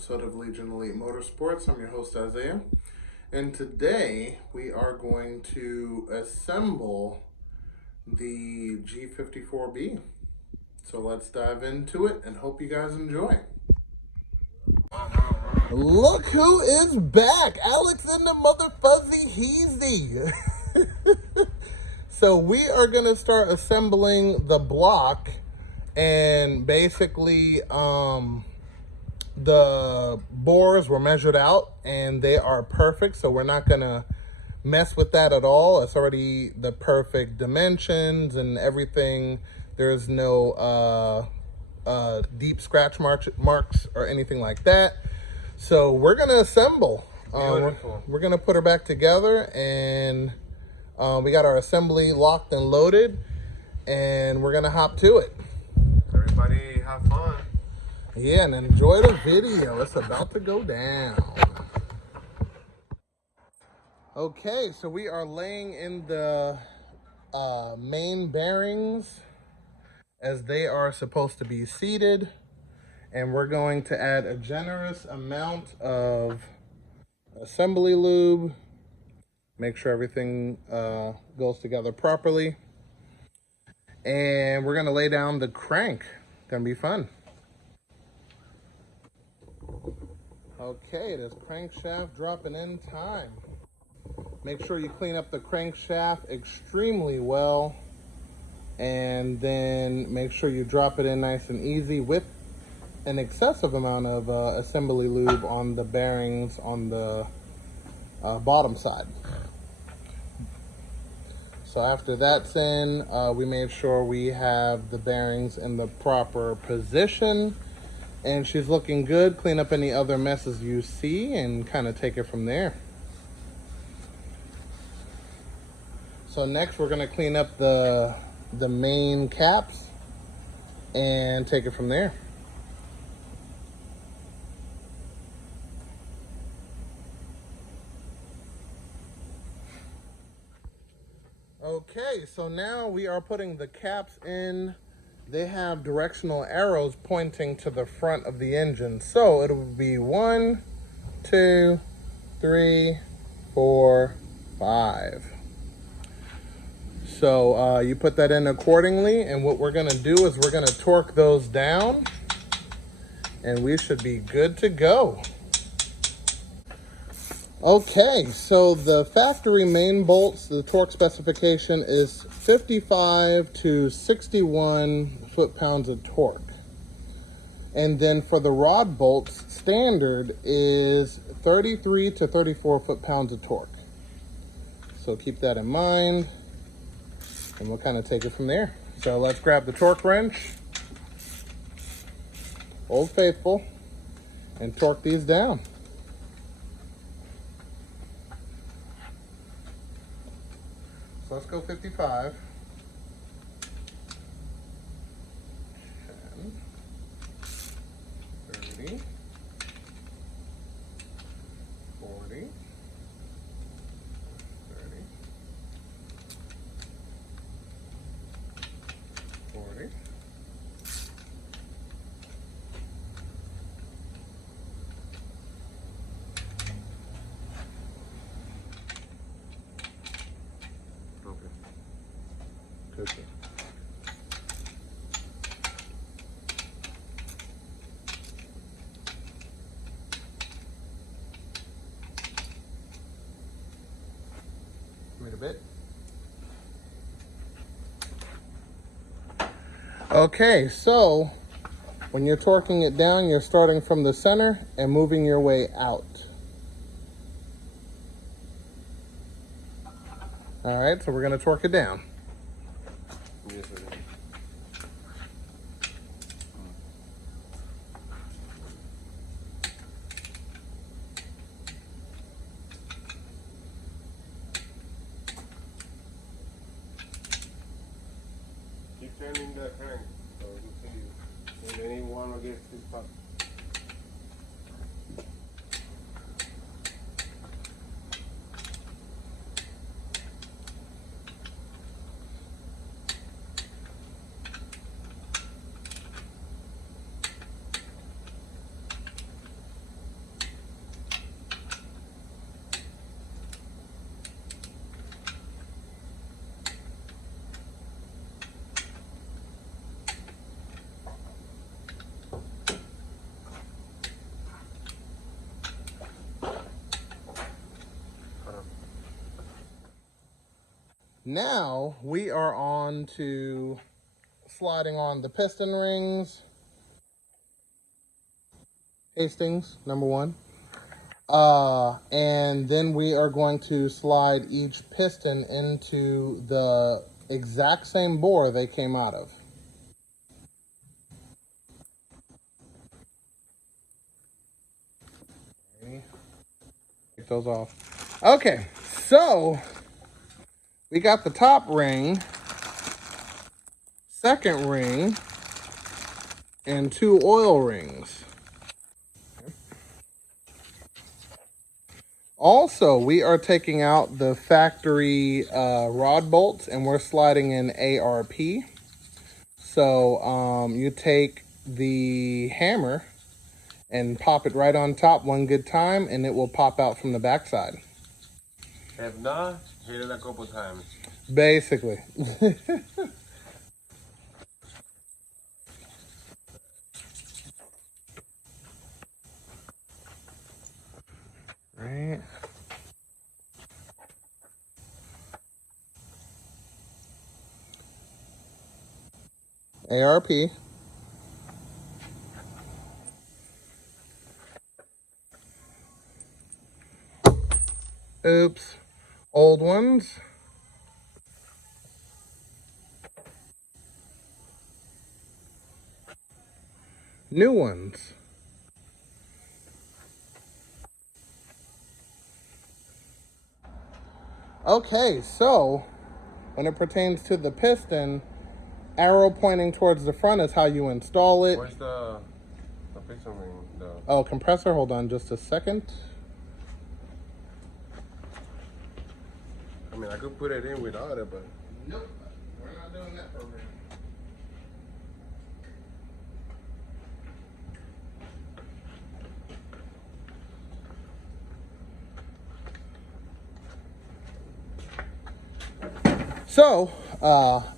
episode of Legion Elite Motorsports. I'm your host, Isaiah. And today we are going to assemble the G54B. So let's dive into it and hope you guys enjoy. Look who is back! Alex and the mother fuzzy heezy. So we are going to start assembling the block, and basically the bores were measured out and they are perfect, so we're not going to mess with that at all. It's already the perfect dimensions and everything. There's no deep scratch marks or anything like that. So we're going to assemble. We're going to put her back together, and we got our assembly locked and loaded, and we're going to hop to it. Everybody have fun. Yeah, and enjoy the video. It's about to go down. Okay, so we are laying in the main bearings as they are supposed to be seated. And we're going to add a generous amount of assembly lube. Make sure everything goes together properly. And we're going to lay down the crank. Gonna be fun. Okay, this crankshaft dropping in time. Make sure you clean up the crankshaft extremely well, and then make sure you drop it in nice and easy with an excessive amount of assembly lube on the bearings on the bottom side. So after that's in, we made sure we have the bearings in the proper position, and she's looking good. Clean up any other messes you see and kind of take it from there. So next we're going to clean up the main caps and take it from there. Okay, so now we are putting the caps in. They have directional arrows pointing to the front of the engine. So it will be 1, 2, 3, 4, 5. So you put that in accordingly, and what we're gonna do is we're gonna torque those down, and we should be good to go. Okay, so the factory main bolts, the torque specification is 55 to 61 foot-pounds of torque. And then for the rod bolts, standard is 33 to 34 foot-pounds of torque. So keep that in mind, and we'll kind of take it from there. So let's grab the torque wrench, Old Faithful, and torque these down. So let's go 55. 10, 30, 40, 30, 40. Okay. Wait a bit. Okay, so when you're torquing it down, you're starting from the center and moving your way out. All right, so we're going to torque it down. Yes, it is. Keep turning the crank so you can see. And any one will get stuck. Now we are on to sliding on the piston rings. Hastings, number one. And then we are going to slide each piston into the exact same bore they came out of. Take those off. Okay, so we got the top ring, second ring, and 2 oil rings. Also, we are taking out the factory rod bolts and we're sliding in ARP. So you take the hammer and pop it right on top one good time and it will pop out from the backside. If not, hit it a couple times. Basically. Right. ARP. Oops. Old ones. New ones. Okay, so when it pertains to the piston, arrow pointing towards the front is how you install it. Where's the piston ring? Oh, compressor, hold on just a second. I mean, I could put it in without it, but... Nope, we're not doing that program. So,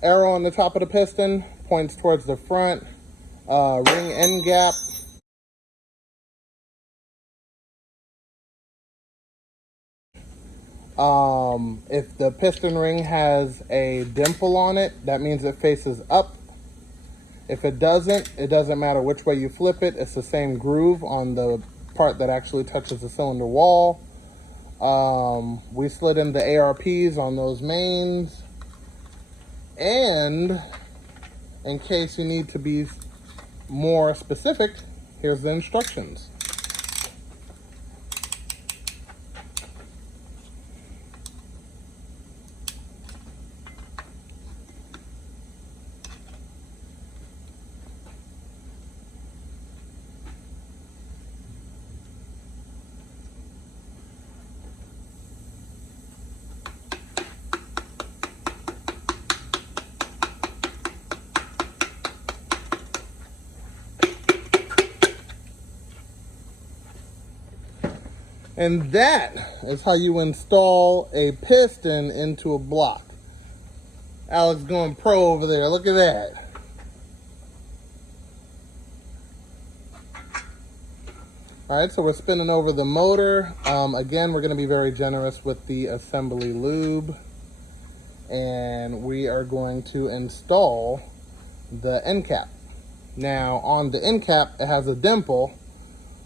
arrow on the top of the piston points towards the front, ring end gap. If the piston ring has a dimple on it, that means it faces up. If it doesn't matter which way you flip it, it's the same groove on the part that actually touches the cylinder wall. We slid in the ARPs on those mains. And in case you need to be more specific, here's the instructions. And that is how you install a piston into a block. Alex going pro over there. Look at that. All right, so we're spinning over the motor. Again, we're going to be very generous with the assembly lube. And we are going to install the end cap. Now, on the end cap, it has a dimple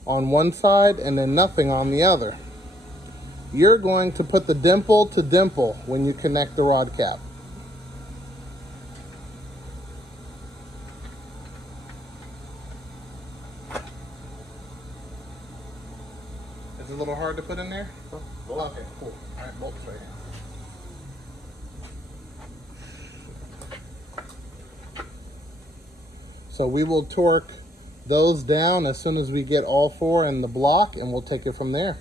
on one side and then nothing on the other. You're going to put the dimple to dimple when you connect the rod cap. Is it a little hard to put in there? Oh, okay, cool. All right, bolts right here. So we will torque those down as soon as we get all 4 in the block, and we'll take it from there.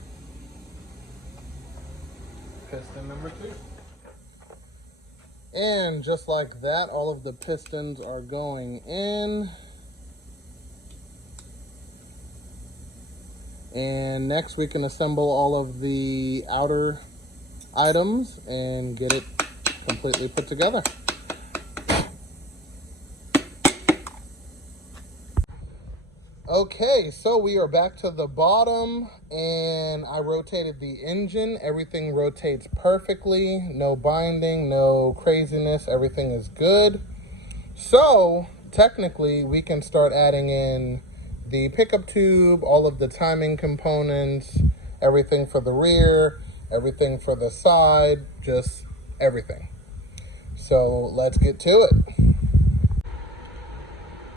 Piston number 2. And just like that, all of the pistons are going in. And next we can assemble all of the outer items and get it completely put together. Okay, so we are back to the bottom, and I rotated the engine. Everything rotates perfectly, no binding, no craziness, everything is good. So technically we can start adding in the pickup tube, all of the timing components, everything for the rear, everything for the side, just everything. So let's get to it.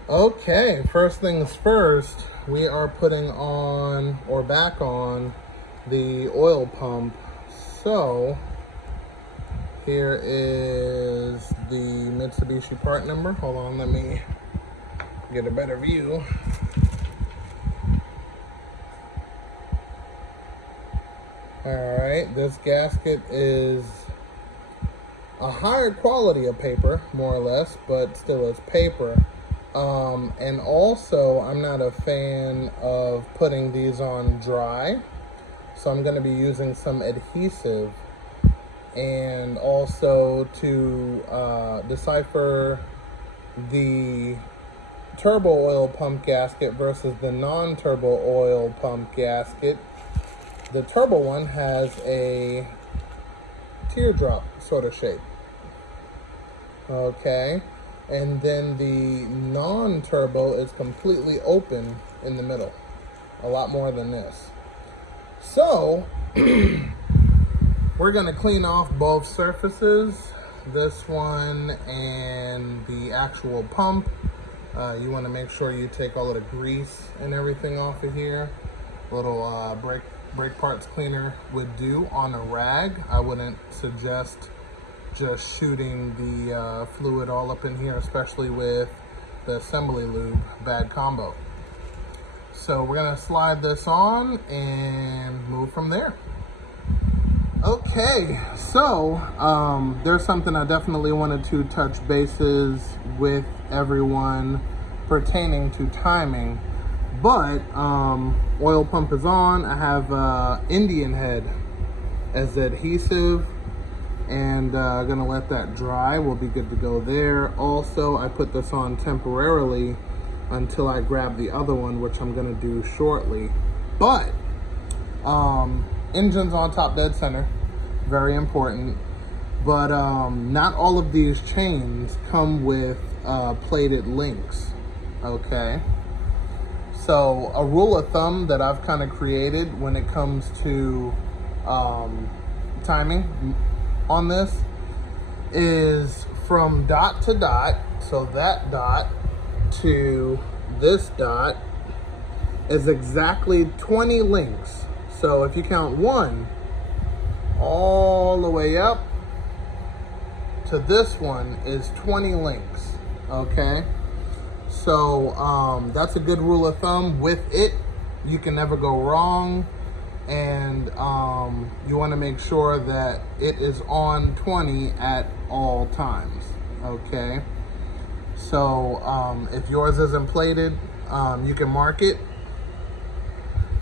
Okay, first things first, we are putting on, or back on, the oil pump. So here is the Mitsubishi part number. Hold on, let me get a better view. Alright, this gasket is a higher quality of paper, more or less, but still it's paper. And also, I'm not a fan of putting these on dry, so I'm going to be using some adhesive. And also to decipher the turbo oil pump gasket versus the non-turbo oil pump gasket, the turbo one has a teardrop sort of shape. Okay. And then the non-turbo is completely open in the middle. A lot more than this. So, we're gonna clean off both surfaces. This one and the actual pump. You wanna make sure you take all of the grease and everything off of here. A little brake parts cleaner would do on a rag. I wouldn't suggest just shooting the fluid all up in here, especially with the assembly lube. Bad combo. So we're gonna slide this on and move from there. Okay, so there's something I definitely wanted to touch bases with everyone pertaining to timing. But oil pump is on. I have Indian head as adhesive, and gonna let that dry. We'll be good to go there. Also, I put this on temporarily until I grab the other one, which I'm gonna do shortly. But engine's on top dead center, very important. But not all of these chains come with plated links. Okay, so a rule of thumb that I've kind of created when it comes to timing on this is from dot to dot, so that dot to this dot is exactly 20 links. So if you count one all the way up to this one is 20 links. Okay, so that's a good rule of thumb. With it, you can never go wrong. And you want to make sure that it is on 20 at all times. Okay, so if yours isn't plated, you can mark it,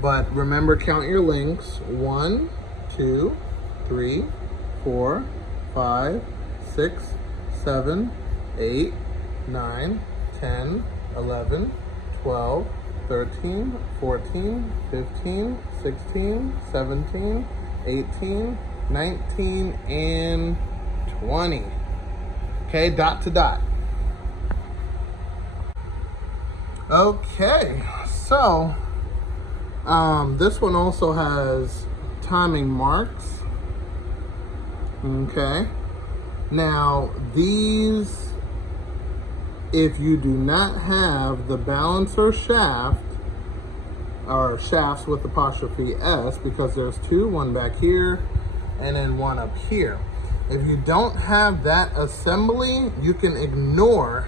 but remember, count your links: 1, 2, 3, 4, 5, 6, 7, 8, 9, 10, 11, 12, 13, 14, 15, 16, 17, 18, 19, and 20. Okay, dot to dot. Okay, so this one also has timing marks. Okay, now these, if you do not have the balancer shaft, or shafts with apostrophe S, because there's two, one back here and then one up here. If you don't have that assembly, you can ignore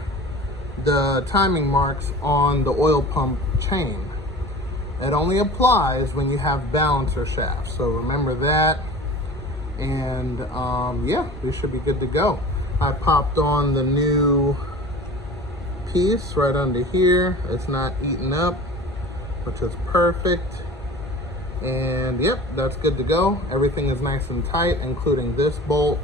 the timing marks on the oil pump chain. It only applies when you have balancer shafts, so remember that. And yeah, we should be good to go. I popped on the new piece right under here. It's not eaten up, which is perfect. And yep, that's good to go. Everything is nice and tight, including this bolt.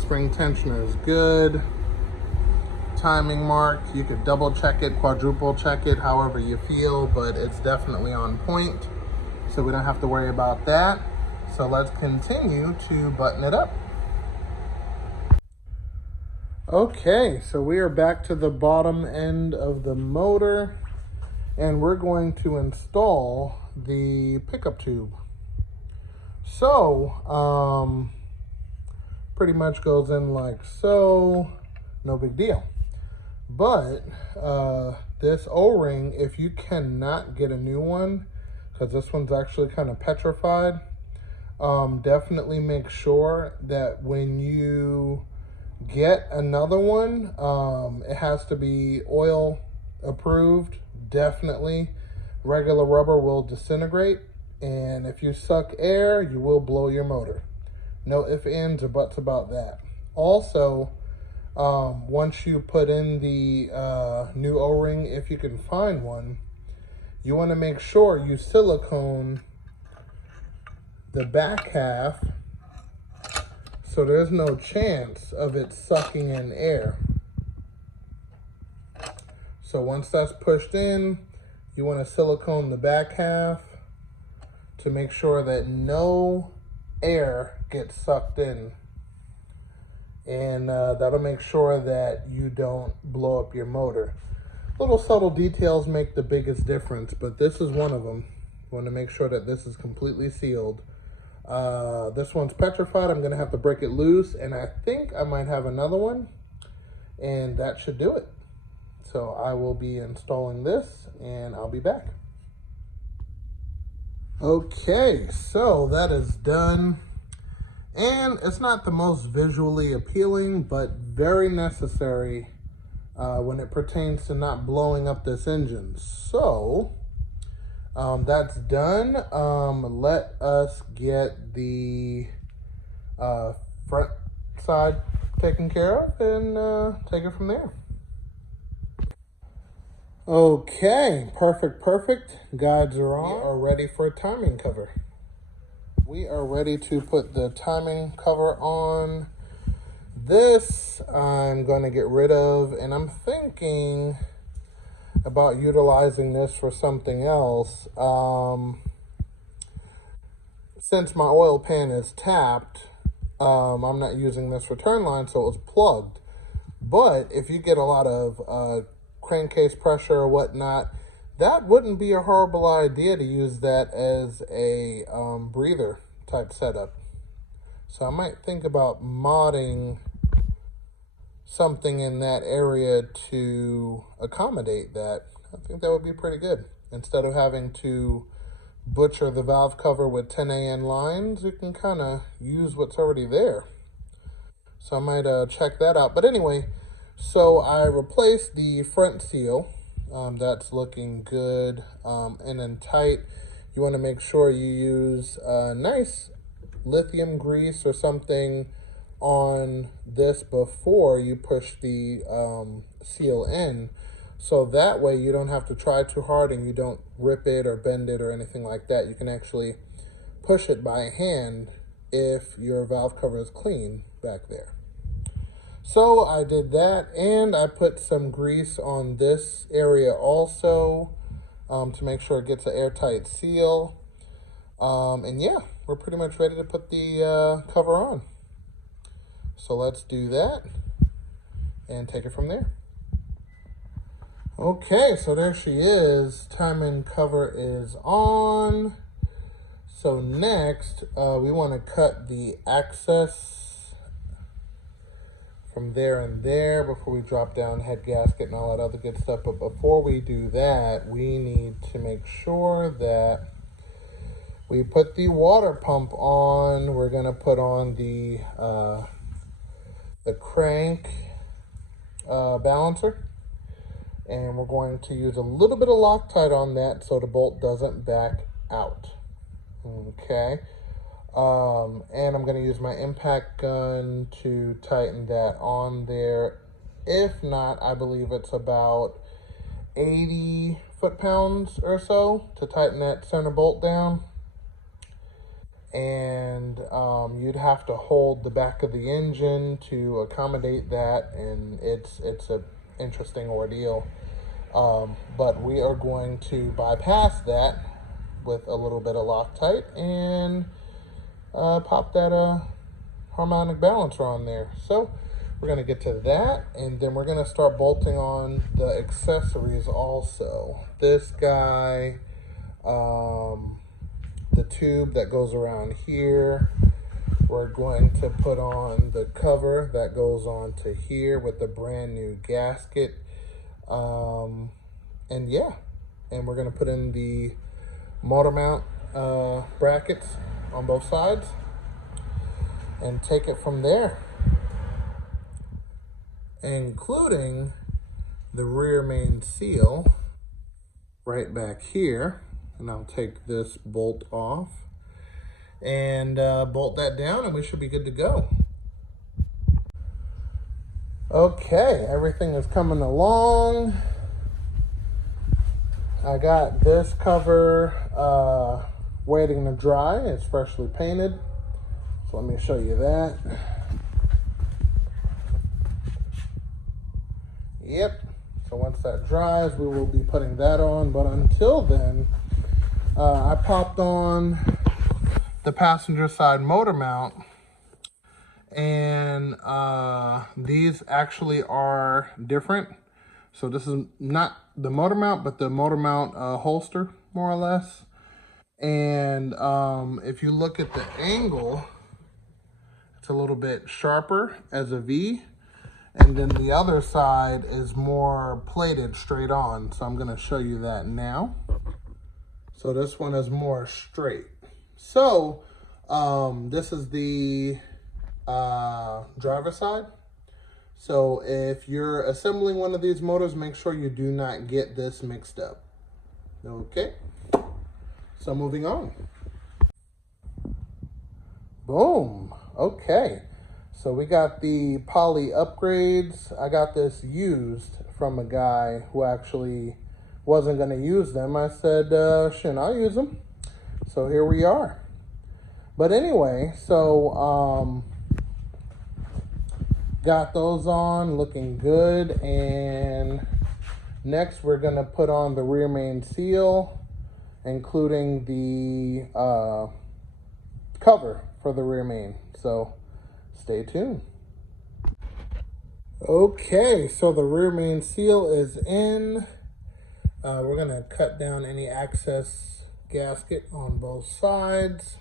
Spring tensioner is good. timing marked. You could double check it, quadruple check it, however you feel, but it's definitely on point. So we don't have to worry about that. So let's continue to button it up. Okay, so we are back to the bottom end of the motor, and we're going to install the pickup tube. So, pretty much goes in like so, no big deal. But this O-ring, if you cannot get a new one, because this one's actually kind of petrified, definitely make sure that when you get another one, it has to be oil approved. Definitely regular rubber will disintegrate, and if you suck air, you will blow your motor. No ifs, ands, or buts about that. Also, once you put in the new O-ring, if you can find one, you want to make sure you silicone the back half so there's no chance of it sucking in air. So once that's pushed in, you want to silicone the back half to make sure that no air gets sucked in. And that'll make sure that you don't blow up your motor. Little subtle details make the biggest difference, but this is one of them. You want to make sure that this is completely sealed. This one's petrified. I'm going to have to break it loose, and I think I might have another one, and that should do it. So I will be installing this, and I'll be back. Okay, so that is done. And it's not the most visually appealing, but very necessary when it pertains to not blowing up this engine. So that's done. Let us get the front side taken care of and take it from there. Okay, perfect. Guides are on. We are ready for a timing cover. We are ready to put the timing cover on. This I'm going to get rid of, and I'm thinking about utilizing this for something else. Since my oil pan is tapped, I'm not using this return line, so it was plugged. But if you get a lot of crankcase pressure or whatnot, that wouldn't be a horrible idea to use that as a breather type setup. So I might think about modding something in that area to accommodate that. I think that would be pretty good. Instead of having to butcher the valve cover with 10AN lines, you can kind of use what's already there. So I might check that out. But anyway, so I replaced the front seal. That's looking good and then tight. You want to make sure you use nice lithium grease or something on this before you push the seal in, so that way you don't have to try too hard and you don't rip it or bend it or anything like that. You can actually push it by hand if your valve cover is clean back there. So I did that, and I put some grease on this area also to make sure it gets an airtight seal. And yeah, we're pretty much ready to put the cover on. So let's do that and take it from there. Okay, so there she is. Timing cover is on. So next, we want to cut the access from there and there before we drop down head gasket and all that other good stuff. But before we do that, we need to make sure that we put the water pump on. We're gonna put on the crank balancer, and we're going to use a little bit of Loctite on that so the bolt doesn't back out. Okay. And I'm going to use my impact gun to tighten that on there. If not, I believe it's about 80 foot-pounds or so to tighten that center bolt down. And you'd have to hold the back of the engine to accommodate that, and it's a interesting ordeal. But we are going to bypass that with a little bit of Loctite and pop that harmonic balancer on there. So we're going to get to that, and then we're going to start bolting on the accessories also. This guy, the tube that goes around here, we're going to put on the cover that goes on to here with the brand new gasket. And yeah, and we're going to put in the motor mount brackets on both sides and take it from there, including the rear main seal right back here. And I'll take this bolt off and bolt that down, and we should be good to go. Okay, everything is coming along. I got this cover waiting to dry. It's freshly painted. So let me show you that. Yep. So once that dries, we will be putting that on. But until then, I popped on the passenger side motor mount. And these actually are different. So this is not the motor mount, but the motor mount holster, more or less. And if you look at the angle, it's a little bit sharper as a V. And then the other side is more plated straight on. So I'm going to show you that now. So this one is more straight. So this is the driver's side. So if you're assembling one of these motors, make sure you do not get this mixed up. Okay, so moving on. Boom. Okay, so we got the poly upgrades. I got this used from a guy who actually wasn't going to use them. I said, shit, I'll use them. So here we are. But anyway, so got those on, looking good. And next we're gonna put on the rear main seal, including the cover for the rear main. So stay tuned. Okay, so the rear main seal is in. We're gonna cut down any access gasket on both sides.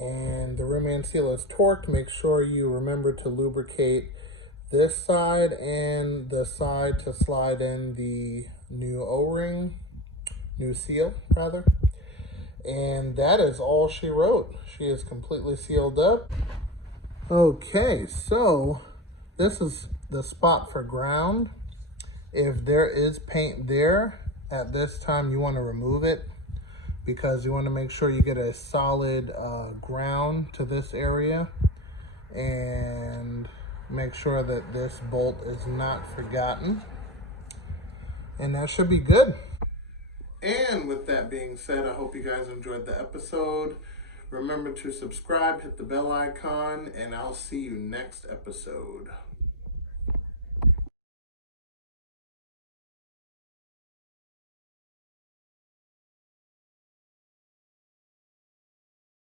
And the rear main seal is torqued. Make sure you remember to lubricate this side and the side to slide in the new O-ring, new seal rather. And that is all she wrote. She is completely sealed up. Okay, so this is the spot for ground. If there is paint there, at this time you want to remove it, because you want to make sure you get a solid ground to this area, and make sure that this bolt is not forgotten, and that should be good. And with that being said, I hope you guys enjoyed the episode. Remember to subscribe, hit the bell icon, and I'll see you next episode.